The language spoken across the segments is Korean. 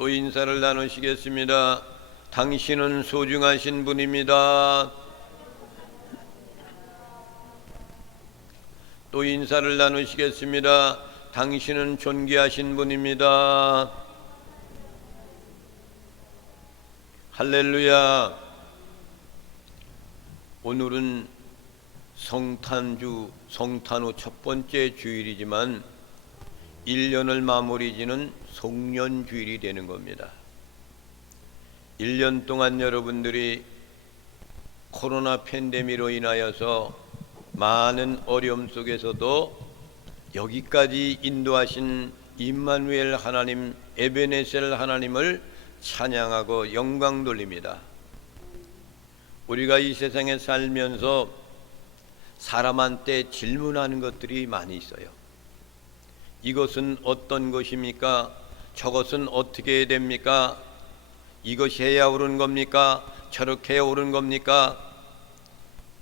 또 인사를 나누시겠습니다. 당신은 소중하신 분입니다. 또 인사를 나누시겠습니다. 당신은 존귀하신 분입니다. 할렐루야. 오늘은 성탄주, 성탄 후 첫 번째 주일이지만 1년을 마무리 지는 송년주일이 되는 겁니다. 1년 동안 여러분들이 코로나 팬데믹으로 인하여서 많은 어려움 속에서도 여기까지 인도하신 임마누엘 하나님, 에베네셀 하나님을 찬양하고 영광 돌립니다. 우리가 이 세상에 살면서 사람한테 질문하는 것들이 많이 있어요. 이것은 어떤 것입니까? 저것은 어떻게 해야 됩니까? 이것이 해야 옳은 겁니까? 저렇게 해야 옳은 겁니까?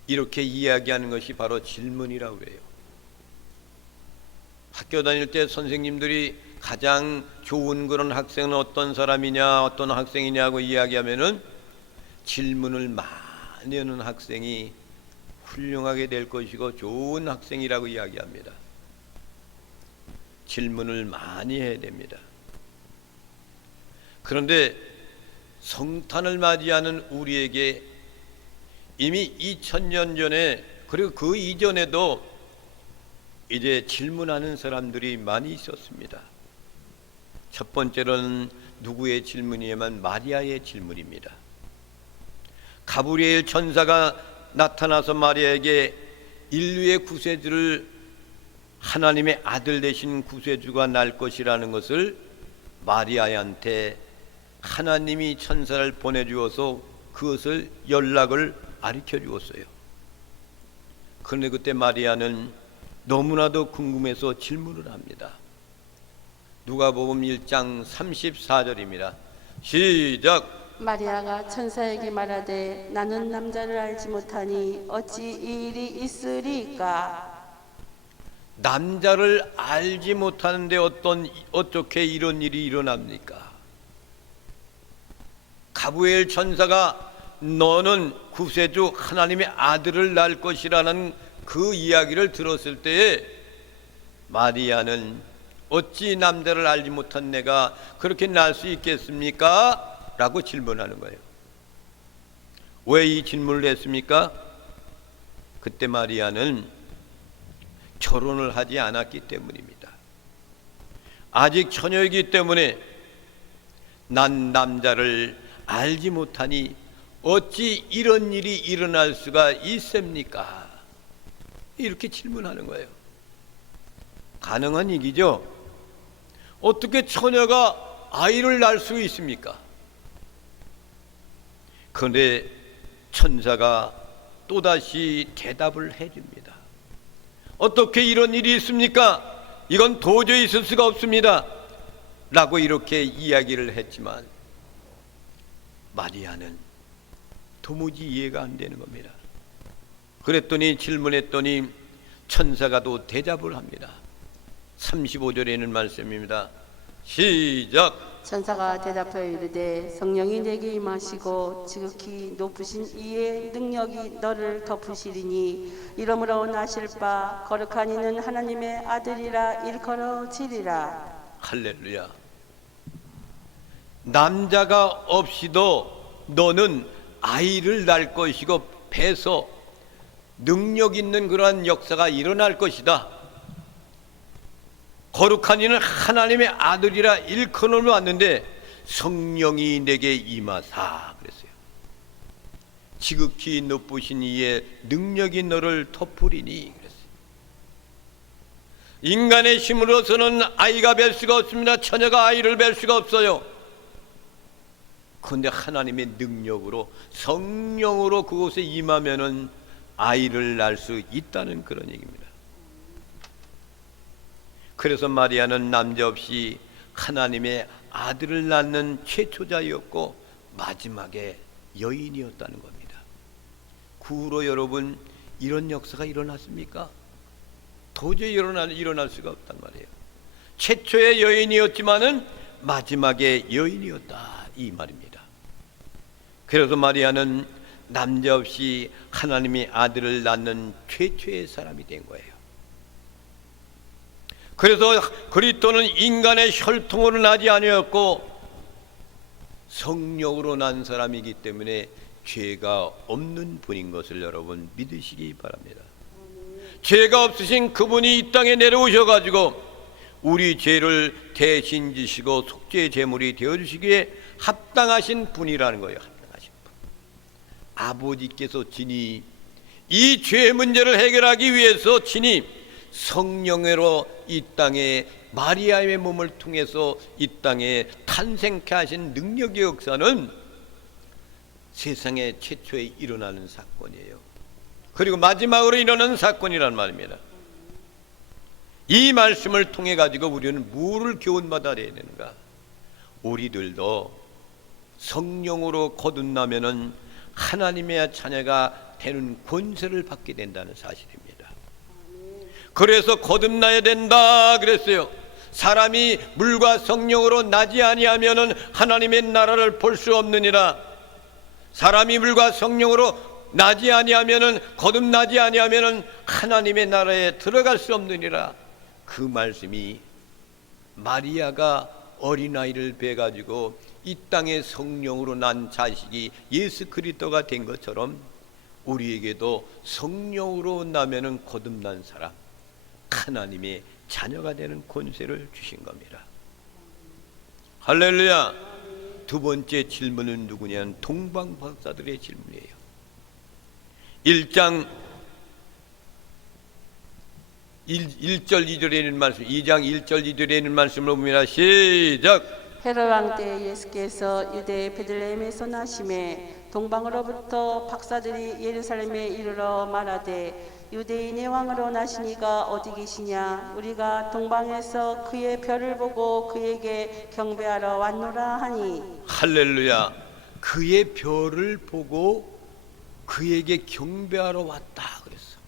이렇게 이야기하는 것이 바로 질문이라고 해요. 학교 다닐 때 선생님들이 가장 좋은 그런 학생은 어떤 사람이냐, 어떤 학생이냐고 이야기하면은 질문을 많이 하는 학생이 훌륭하게 될 것이고 좋은 학생이라고 이야기합니다. 질문을 많이 해야 됩니다. 그런데 성탄을 맞이하는 우리에게 이미 2000년 전에, 그리고 그 이전에도 이제 질문하는 사람들이 많이 있었습니다. 첫 번째로는 누구의 질문이냐면 마리아의 질문입니다. 가브리엘 천사가 나타나서 마리아에게 인류의 구세주를, 하나님의 아들 되신 구세주가 날 것이라는 것을 마리아한테 하나님이 천사를 보내주어서 그것을 연락을 가르쳐 주었어요. 그런데 그때 마리아는 너무나도 궁금해서 질문을 합니다. 누가복음 1장 34절입니다. 시작. 마리아가 천사에게 말하되 나는 남자를 알지 못하니 어찌 이 일이 있으리까? 남자를 알지 못하는데 어떻게 이런 일이 일어납니까? 가브리엘 천사가 너는 구세주 하나님의 아들을 낳을 것이라는 그 이야기를 들었을 때에 마리아는 어찌 남자를 알지 못한 내가 그렇게 낳을 수 있겠습니까? 라고 질문하는 거예요. 왜 이 질문을 했습니까? 그때 마리아는 결혼을 하지 않았기 때문입니다. 아직 처녀이기 때문에 난 남자를 알지 못하니 어찌 이런 일이 일어날 수가 있습니까? 이렇게 질문하는 거예요. 가능한 얘기죠? 어떻게 처녀가 아이를 낳을 수 있습니까? 그런데 천사가 또다시 대답을 해줍니다. 어떻게 이런 일이 있습니까? 이건 도저히 있을 수가 없습니다. 라고 이렇게 이야기를 했지만 마리아는 도무지 이해가 안 되는 겁니다. 그랬더니 질문했더니 천사가 또 대답을 합니다. 35절에 있는 말씀입니다. 시작. 천사가 대답하여 이르되 성령이 내게 임하시고 지극히 높으신 이의 능력이 너를 덮으시리니 이러므로 나실 바 거룩한 이는 하나님의 아들이라 일컬어지리라. 할렐루야. 남자가 없이도 너는 아이를 낳을 것이고 배서 능력 있는 그러한 역사가 일어날 것이다. 거룩한 이는 하나님의 아들이라 일컬어 왔는데 성령이 내게 임하사 그랬어요. 지극히 높으신 이의 능력이 너를 덮으리니 그랬어요. 인간의 힘으로서는 아이가 뵐 수가 없습니다. 처녀가 아이를 뵐 수가 없어요. 그런데 하나님의 능력으로 성령으로 그곳에 임하면은 아이를 낳을 수 있다는 그런 얘기입니다. 그래서 마리아는 남자 없이 하나님의 아들을 낳는 최초자였고 마지막에 여인이었다는 겁니다. 그 후로 여러분 이런 역사가 일어났습니까? 도저히 일어날 수가 없단 말이에요. 최초의 여인이었지만은 마지막의 여인이었다 이 말입니다. 그래서 마리아는 남자 없이 하나님의 아들을 낳는 최초의 사람이 된 거예요. 그래서 그리스도는 인간의 혈통으로 나지 아니었고 성령으로 난 사람이기 때문에 죄가 없는 분인 것을 여러분 믿으시기 바랍니다. 죄가 없으신 그분이 이 땅에 내려오셔가지고 우리 죄를 대신 지시고 속죄의 제물이 되어주시기에 합당하신 분이라는 거예요. 합당하신 분. 아버지께서 친히 이 죄 문제를 해결하기 위해서 친히 성령으로 이 땅에 마리아의 몸을 통해서 이 땅에 탄생케 하신 능력의 역사는 세상에 최초에 일어나는 사건이에요. 그리고 마지막으로 일어나는 사건이란 말입니다. 이 말씀을 통해 가지고 우리는 무엇을 교훈받아야 되는가? 우리들도 성령으로 거듭나면은 하나님의 자녀가 되는 권세를 받게 된다는 사실입니다. 그래서 거듭나야 된다 그랬어요. 사람이 물과 성령으로 나지 아니하면은 하나님의 나라를 볼 수 없느니라. 사람이 물과 성령으로 나지 아니하면은 거듭나지 아니하면은 하나님의 나라에 들어갈 수 없느니라. 그 말씀이 마리아가 어린아이를 배 가지고 이 땅에 성령으로 난 자식이 예수 그리스도가 된 것처럼 우리에게도 성령으로 나면은 거듭난 사람 하나님의 자녀가 되는 권세를 주신 겁니다. 할렐루야. 두 번째 질문은 누구냐는 동방박사들의 질문이에요. 1장 1절 2절에 있는 말씀, 2장 1절 2절에 있는 말씀으로 보면 시작. 헤롯 왕 때 예수께서 유대 베들레헴에서 나심에 동방으로부터 박사들이 예루살렘에 이르러 말하되 유대인의 왕으로 나시니가 어디 계시냐? 우리가 동방에서 그의 별을 보고 그에게 경배하러 왔노라 하니. 할렐루야. 그의 별을 보고 그에게 경배하러 왔다 그랬어.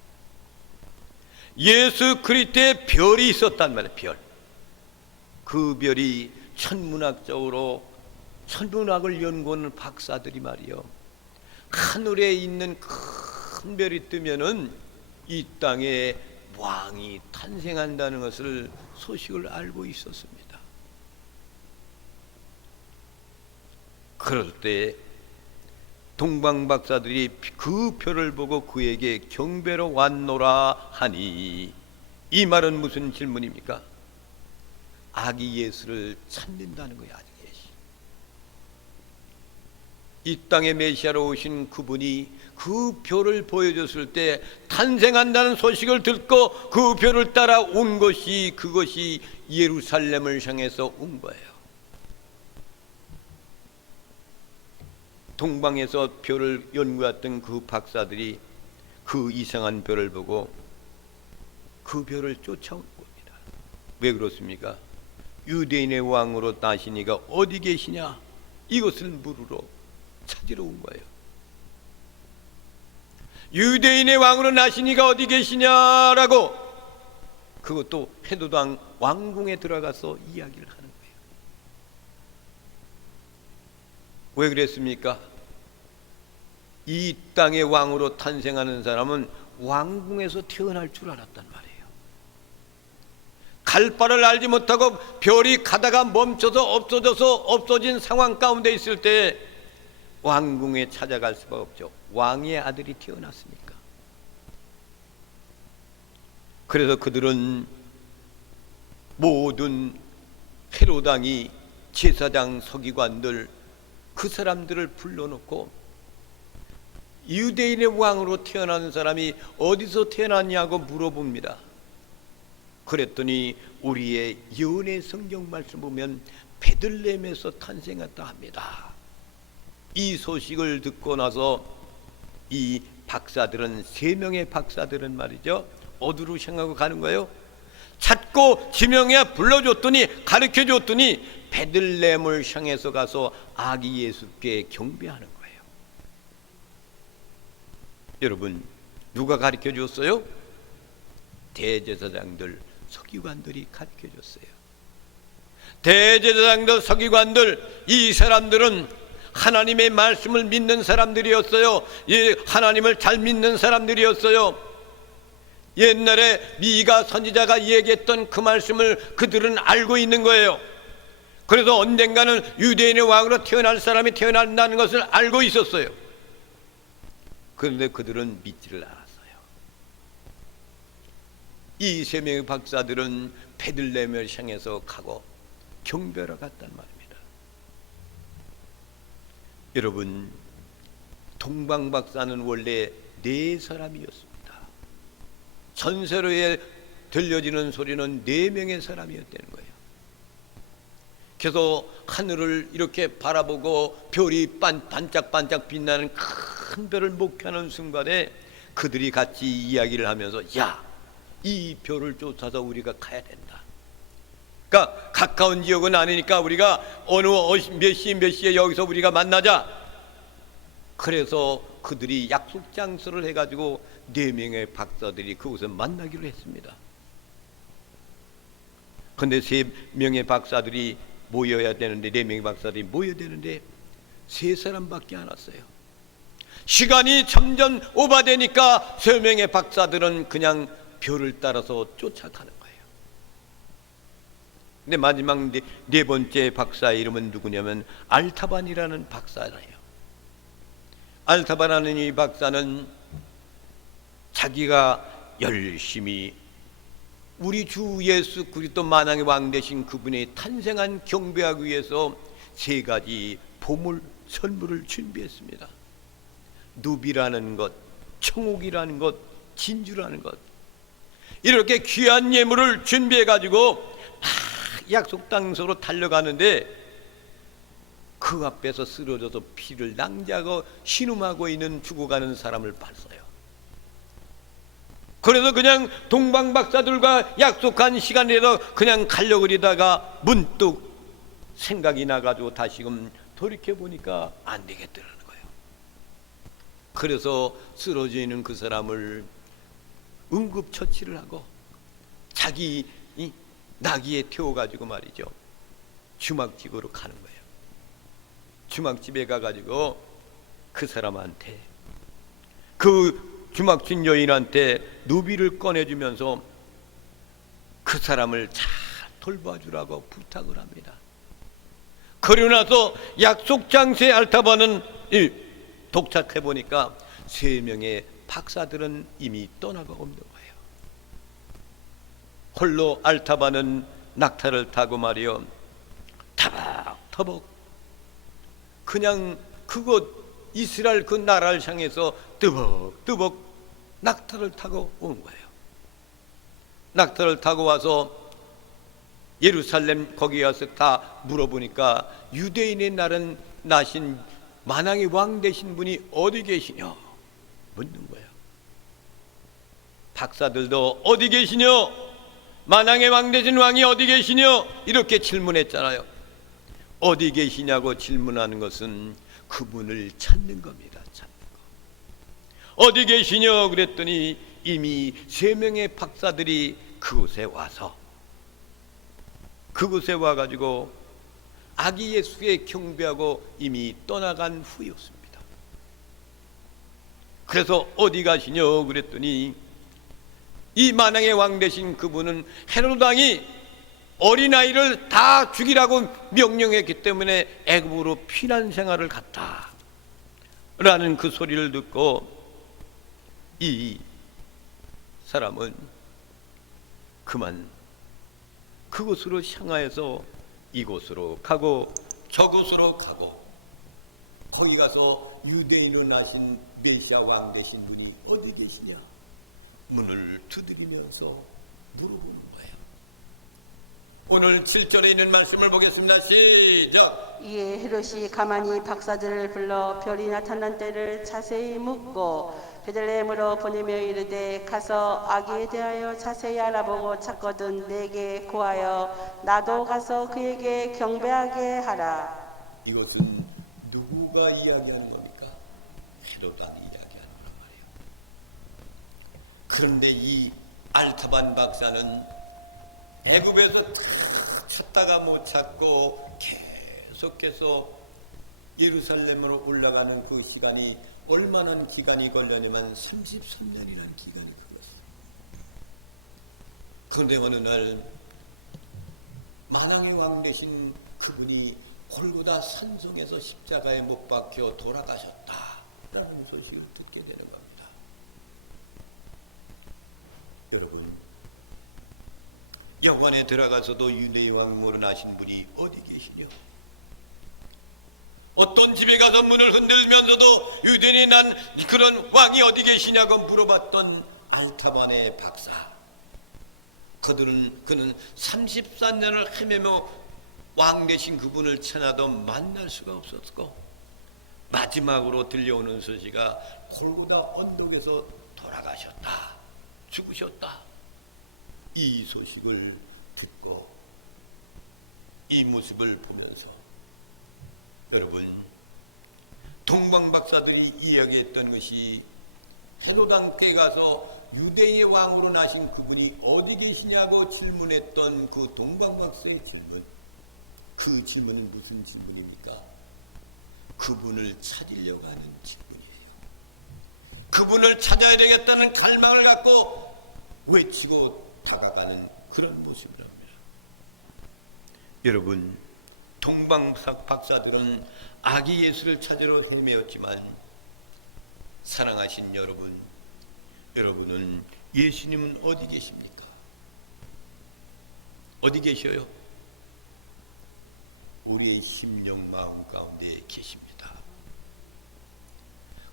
예수 그리스도의 별이 있었단 말이야. 별. 그 별이 천문학적으로 천문학을 연구하는 박사들이 말이요, 하늘에 있는 큰 별이 뜨면은 이 땅에 왕이 탄생한다는 것을 소식을 알고 있었습니다. 그럴 때 동방 박사들이 그 별을 보고 그에게 경배로 왔노라 하니, 이 말은 무슨 질문입니까? 아기 예수를 찾는다는 거예요. 아기 예수. 이 땅에 메시아로 오신 그분이 그 별을 보여줬을 때 탄생한다는 소식을 듣고 그 별을 따라 온 것이, 그것이 예루살렘을 향해서 온 거예요. 동방에서 별을 연구했던 그 박사들이 그 이상한 별을 보고 그 별을 쫓아온 겁니다. 왜 그렇습니까? 유대인의 왕으로 나시니가 어디 계시냐? 이것을 물으러 찾으러 온 거예요. 유대인의 왕으로 나시니가 어디 계시냐라고, 그것도 헤롯 왕 왕궁에 들어가서 이야기를 하는 거예요. 왜 그랬습니까? 이 땅의 왕으로 탄생하는 사람은 왕궁에서 태어날 줄 알았단 말이에요. 갈 바를 알지 못하고 별이 가다가 멈춰서 없어진 상황 가운데 있을 때 왕궁에 찾아갈 수가 없죠. 왕의 아들이 태어났으니까. 그래서 그들은 모든 헤롯 왕이 제사장 서기관들 그 사람들을 불러놓고 유대인의 왕으로 태어난 사람이 어디서 태어났냐고 물어봅니다. 그랬더니 우리의 예언의 성경 말씀 보면 베들레헴에서 탄생했다 합니다. 이 소식을 듣고 나서 이 박사들은, 3명의 박사들은 말이죠, 어디로 향하고 가는 거예요? 찾고 지명해 불러줬더니, 가르쳐줬더니 베들레헴을 향해서 가서 아기 예수께 경배하는 거예요. 여러분, 누가 가르쳐줬어요? 대제사장들, 서기관들이 가르쳐줬어요. 대제사장들, 서기관들, 이 사람들은 하나님의 말씀을 믿는 사람들이었어요. 예, 하나님을 잘 믿는 사람들이었어요. 옛날에 미가 선지자가 얘기했던 그 말씀을 그들은 알고 있는 거예요. 그래서 언젠가는 유대인의 왕으로 태어날 사람이 태어난다는 것을 알고 있었어요. 그런데 그들은 믿지를 않았어요. 이 세 명의 박사들은 베들레헴을 향해서 가고 경배하러 갔단 말입니다. 여러분, 동방박사는 원래 4사람이었습니다. 전세로에 들려지는 소리는 4명의 사람이었다는 거예요. 그래서 하늘을 이렇게 바라보고 별이 반짝반짝 빛나는 큰 별을 목표하는 순간에 그들이 같이 이야기를 하면서, 야, 이 별을 쫓아서 우리가 가야 된다. 그러니까 가까운 지역은 아니니까 우리가 어느 몇 시에 여기서 우리가 만나자. 그래서 그들이 약속 장소를 해가지고 4명의 박사들이 그곳에 만나기로 했습니다. 그런데 3명의 박사들이 모여야 되는데, 4명의 박사들이 모여야 되는데 3사람밖에 안 왔어요. 시간이 점점 오바되니까 3명의 박사들은 그냥 별을 따라서 쫓아가는 거예요. 근데 마지막 네 번째 박사의 이름은 누구냐면 알타반이라는 박사예요. 알타반이라는 이 박사는 자기가 열심히 우리 주 예수 그리스도 만왕의 왕 되신 그분의 탄생한 경배하기 위해서 3가지 보물 선물을 준비했습니다. 누비라는 것, 청옥이라는 것, 진주라는 것, 이렇게 귀한 예물을 준비해 가지고 약속 장소로 달려가는데 그 앞에서 쓰러져서 피를 낭자하고 신음하고 있는 죽어가는 사람을 봤어요. 그래서 그냥 동방박사들과 약속한 시간에서 그냥 가려고 그러다가 문득 생각이 나가지고 다시금 돌이켜보니까 안 되겠더라는 거예요. 그래서 쓰러져 있는 그 사람을 응급처치를 하고 자기 나귀에 태워가지고 말이죠, 주막집으로 가는 거예요. 주막집에 가가지고 그 사람한테, 그 주막집 여인한테 누비를 꺼내주면서 그 사람을 잘 돌봐주라고 부탁을 합니다. 그러고 나서 약속 장소에 알타반은 도착해보니까 3명의 박사들은 이미 떠나가 없는 거예요. 홀로 알타반은 낙타를 타고 말이요, 터벅터벅 그냥 그곳 이스라엘 그 나라를 향해서 뜨벅뜨벅 낙타를 타고 온 거예요. 낙타를 타고 와서 예루살렘 거기 가서 다 물어보니까 유대인의 날은 나신 만왕의 왕 되신 분이 어디 계시냐 묻는 거예요. 박사들도 어디 계시냐, 만왕의 왕 되신 왕이 어디 계시냐 이렇게 질문했잖아요. 어디 계시냐고 질문하는 것은 그분을 찾는 겁니다. 찾는 거. 어디 계시냐 그랬더니 이미 3명의 박사들이 그곳에 와서 그곳에 와가지고 아기 예수에 경배하고 이미 떠나간 후였습니다. 그래서 어디 가시냐 그랬더니 이 만왕의 왕 되신 그분은 헤롯 왕이 어린아이를 다 죽이라고 명령했기 때문에 애굽으로 피난 생활을 갔다 라는 그 소리를 듣고 이 사람은 그만 그곳으로 향하여서 이곳으로 가고 저곳으로 가고, 거기 가서 유대인으로 나신 멜시아 왕 되신 분이 어디 계시냐 문을 두드리면서 물어보는 거예요. 오늘 7절에 있는 말씀을 보겠습니다. 시작. 이에 헤롯이 가만히 박사들을 불러 별이 나타난 때를 자세히 묻고 베들레헴으로 보내며 이르되, 가서 아기에 대하여 자세히 알아보고 찾거든 내게 고하여 나도 가서 그에게 경배하게 하라. 이것은 누구가 이야기하는 겁니까? 헤롯이 이야기하는 거란 말이에요. 그런데 이 알타반 박사는 애굽에서 다 찾다가 못 찾고 계속해서 예루살렘으로 올라가는 그 시간이 얼마나 기간이 걸렸냐면 33년이라는 기간이 걸렸어요. 그런데 어느 날 만왕의 왕 되신 그분이 골고다 산성에서 십자가에 못 박혀 돌아가셨다라는 소식을 듣게 되는 겁니다. 여러분, 영원에 들어가서도 유대의 왕으로 나신 분이 어디 계시냐? 어떤 집에 가서 문을 흔들면서도 유대인이 난 그런 왕이 어디 계시냐고 물어봤던 알타반의 박사. 그는 34년을 헤매며 왕 되신 그분을 찾아도 만날 수가 없었고, 마지막으로 들려오는 소식가 골고다 언덕에서 돌아가셨다, 죽으셨다. 이 소식을 듣고 이 모습을 보면서 여러분, 동방박사들이 이야기했던 것이 헤롯 왕께 가서 유대의 왕으로 나신 그분이 어디 계시냐고 질문했던 그 동방박사의 질문, 그 질문은 무슨 질문입니까? 그분을 찾으려고 하는 질문이에요. 그분을 찾아야 되겠다는 갈망을 갖고 외치고 다가가는 그런 모습이랍니다. 여러분, 동방박사들은 아기 예수를 찾으러 헤매었지만 사랑하신 여러분은 예수님은 어디 계십니까? 어디 계셔요? 우리의 심령 마음 가운데 계십니다.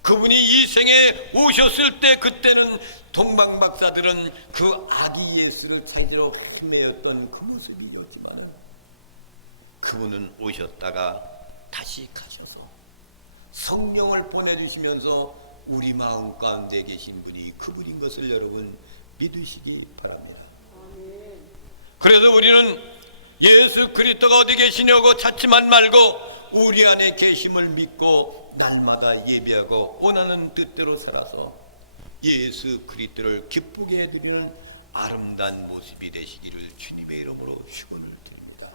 그분이 이 생에 오셨을 때, 그때는 동방박사들은 그 아기 예수를 찾으러 헤매었던 그 모습이었지만 그분은 오셨다가 다시 가셔서 성령을 보내주시면서 우리 마음 가운데 계신 분이 그분인 것을 여러분 믿으시기 바랍니다. 그래서 우리는 예수 그리스도가 어디 계시냐고 찾지만 말고 우리 안에 계심을 믿고 날마다 예배하고 원하는 뜻대로 살아서 예수 그리스도를 기쁘게 해드리는 아름다운 모습이 되시기를 주님의 이름으로 축원을 드립니다.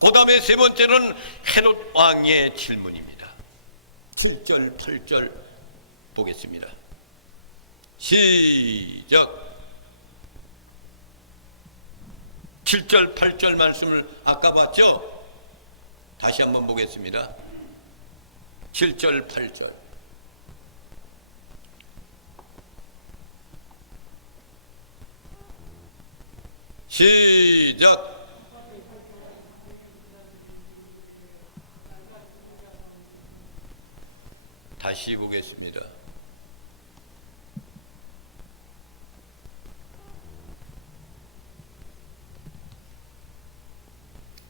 그 다음에 세 번째는 헤롯 왕의 질문입니다. 7절 8절 보겠습니다. 시작. 7절 8절 말씀을 아까 봤죠? 다시 한번 보겠습니다. 7절 8절. 시작. 다시 보겠습니다.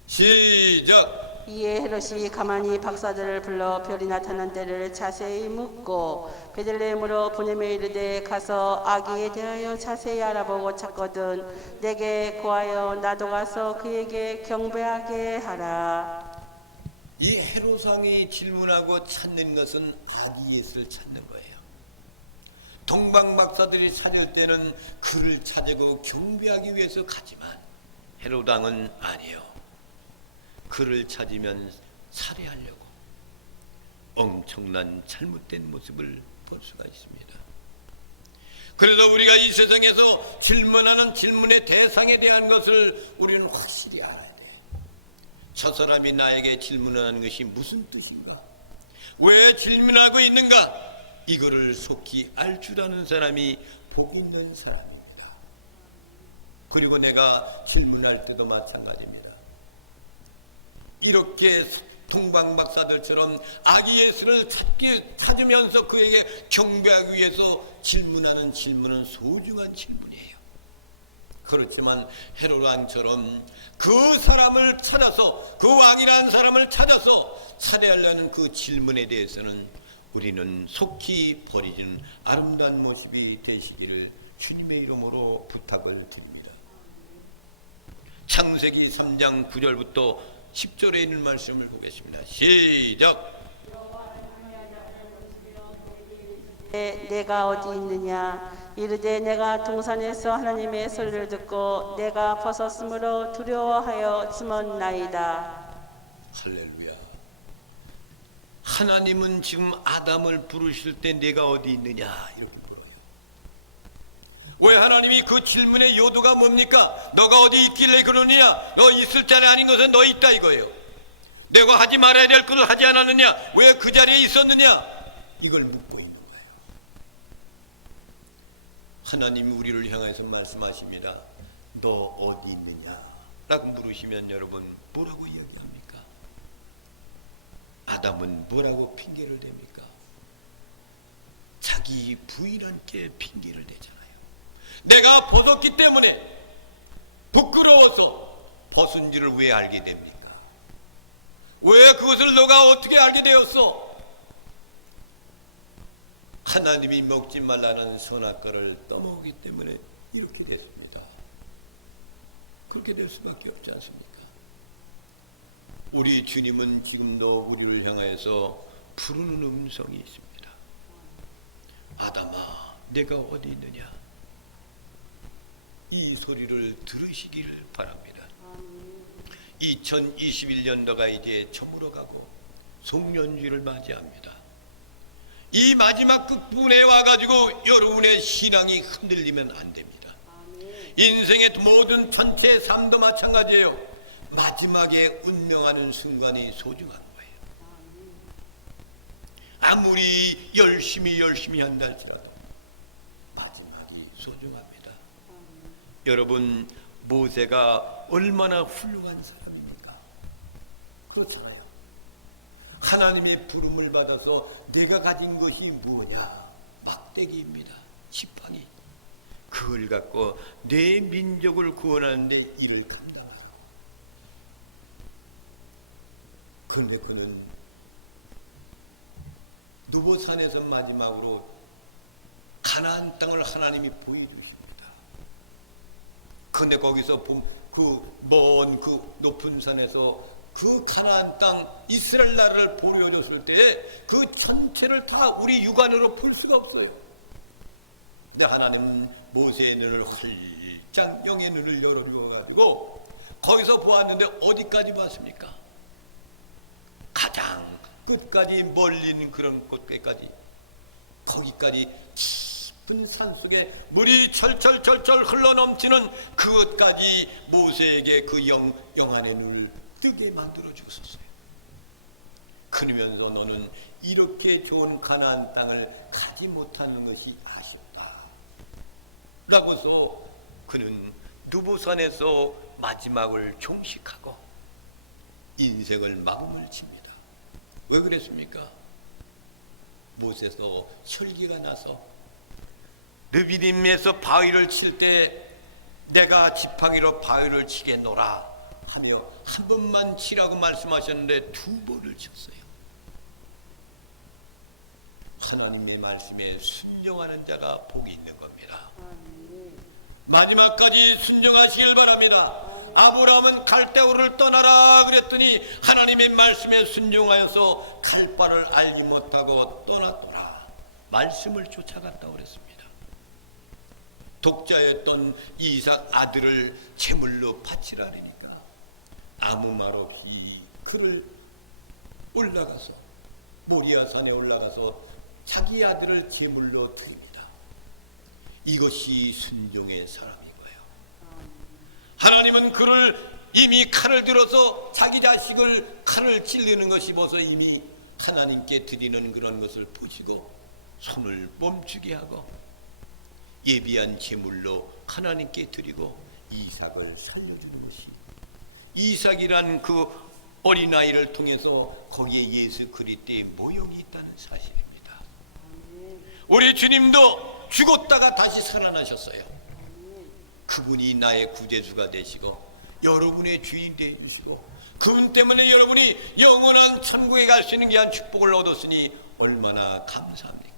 시작. 이에 헤롯이 가만히 박사들을 불러 별이 나타난 때를 자세히 묻고 베들레헴으로 보내매 이르되 가서 아기에 대하여 자세히 알아보고 찾거든 내게 구하여 나도 가서 그에게 경배하게 하라. 이 헤롯왕이 질문하고 찾는 것은 아기 예수를 찾는 거예요. 동방박사들이 찾을 때는 그를 찾고 경배하기 위해서 가지만 헤롯왕은 아니요, 그를 찾으면 살해하려고 엄청난 잘못된 모습을 볼 수가 있습니다. 그래서 우리가 이 세상에서 질문하는 질문의 대상에 대한 것을 우리는 확실히 알아야 돼요. 저 사람이 나에게 질문하는 것이 무슨 뜻인가? 왜 질문하고 있는가? 이거를 속히 알 줄 아는 사람이 복 있는 사람입니다. 그리고 내가 질문할 때도 마찬가지입니다. 이렇게 동방박사들처럼 아기 예수를 찾으면서 그에게 경배하기 위해서 질문하는 질문은 소중한 질문이에요. 그렇지만 헤롯 왕처럼 그 사람을 찾아서, 그 왕이라는 사람을 찾아서 살해하려는 그 질문에 대해서는 우리는 속히 버리는 아름다운 모습이 되시기를 주님의 이름으로 부탁을 드립니다. 창세기 3장 9절부터 10절에 있는 말씀을 보겠습니다. 시작. 내가 어디 있느냐 이르되 내가 동산에서 하나님의 소리를 듣고 내가 벗었으므로 두려워하여 숨었나이다. 할렐루야. 하나님은 지금 아담을 부르실 때 내가 어디 있느냐 이렇게 물어요. 왜 하나님이 그 질문의 요도가 뭡니까? 너가 어디 있길래 그러느냐? 너 있을 자리 아닌 것은 너 있다 이거예요. 내가 하지 말아야 될 것을 하지 않았느냐? 왜 그 자리에 있었느냐? 이걸 묻고 있는 거예요. 하나님이 우리를 향해서 말씀하십니다. 너 어디 있느냐? 라고 물으시면 여러분 뭐라고 이야기합니까? 아담은 뭐라고 핑계를 댑니까? 자기 부인한테 핑계를 대잖아요. 내가 벗었기 때문에 부끄러워서 벗은 줄을 왜 알게 됩니까? 왜 그것을 너가 어떻게 알게 되었어? 하나님이 먹지 말라는 선악과를 떠먹기 때문에 이렇게 됐습니다. 그렇게 될 수밖에 없지 않습니까? 우리 주님은 지금도 우리를 향하여서 부르는 음성이 있습니다. 아담아, 내가 어디 있느냐? 이 소리를 들으시기를 바랍니다. 2021년도가 이제 저물어가고 송년주를 맞이합니다. 이 마지막 끝부분에 와가지고 여러분의 신앙이 흔들리면 안 됩니다. 인생의 모든 전체 삶도 마찬가지예요. 마지막에 운명하는 순간이 소중한 거예요. 아무리 열심히 한다 할지라도 마지막이 소중합니다. 여러분, 모세가 얼마나 훌륭한 사람입니까? 그렇잖아요. 하나님의 부름을 받아서 내가 가진 것이 뭐냐? 막대기입니다. 지팡이. 그걸 갖고 내 민족을 구원하는데 일을 감당하라. 그런데 그는 누보산에서 마지막으로 가나안 땅을 하나님이 보여주십니다. 그런데 거기서 그 먼 그 높은 산에서 그 가나안 땅 이스라엘 나라를 보여줬을 때 그 전체를 다 우리 육안으로 볼 수가 없어요. 근데 하나님 모세의 눈을 활짝 영의 눈을 열어주어가지고 거기서 보았는데 어디까지 봤습니까? 가장 끝까지 멀린 그런 곳까지, 거기까지 깊은 산속에 물이 철철 흘러넘치는 그것까지 모세에게 그 영안의 눈을 뜨게 만들어 주셨어요. 그러면서 너는 이렇게 좋은 가나안 땅을 가지 못하는 것이 아쉽다 라고서 그는 누보산에서 마지막을 종식하고 인생을 마음을 칩니다. 왜 그랬습니까? 못에서 혈기가 나서 르비딤에서 바위를 칠 때 내가 지팡이로 바위를 치겠노라 하며 한 번만 치라고 말씀하셨는데 두 번을 쳤어요. 하나님의 말씀에 순종하는 자가 복이 있는 겁니다. 마지막까지 순종하시길 바랍니다. 아브라함은 갈대우를 떠나라 그랬더니 하나님의 말씀에 순종하여서 갈 바를 알지 못하고 떠났더라. 말씀을 쫓아갔다 그랬습니다. 독자였던 이삭 아들을 제물로 바치라니까 아무 말 없이 그를 올라가서 모리아산에 올라가서 자기 아들을 제물로 드립니다. 이것이 순종의 사람이고요. 하나님은 그를 이미 칼을 들어서 자기 자식을 칼을 찔르는 것이 벌써 이미 하나님께 드리는 그런 것을 보시고 손을 멈추게 하고 예비한 제물로 하나님께 드리고 이삭을 살려주는 것이, 이삭이란 그 어린아이를 통해서 거기에 예수 그리스도의 모형이 있다는 사실입니다. 우리 주님도 죽었다가 다시 살아나셨어요. 그분이 나의 구제주가 되시고 여러분의 주인 되시고 그분 때문에 여러분이 영원한 천국에 갈 수 있는 귀한 축복을 얻었으니 얼마나 감사합니까?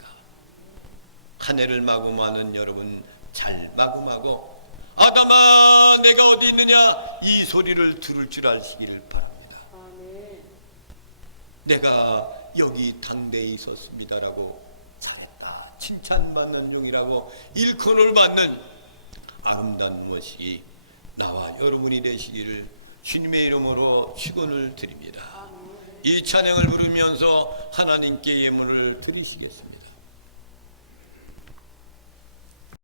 한 해를 마감하는 여러분 잘 마감하고 아담아 내가 어디 있느냐 이 소리를 들을 줄 아시기를 바랍니다. 내가 여기 당대에 있었습니다라고 잘했다 칭찬받는 중이라고 일컬을 받는 아름다운 것이 나와 여러분이 되시기를 주님의 이름으로 축원을 드립니다. 이 찬양을 부르면서 하나님께 예물을 드리시겠습니다.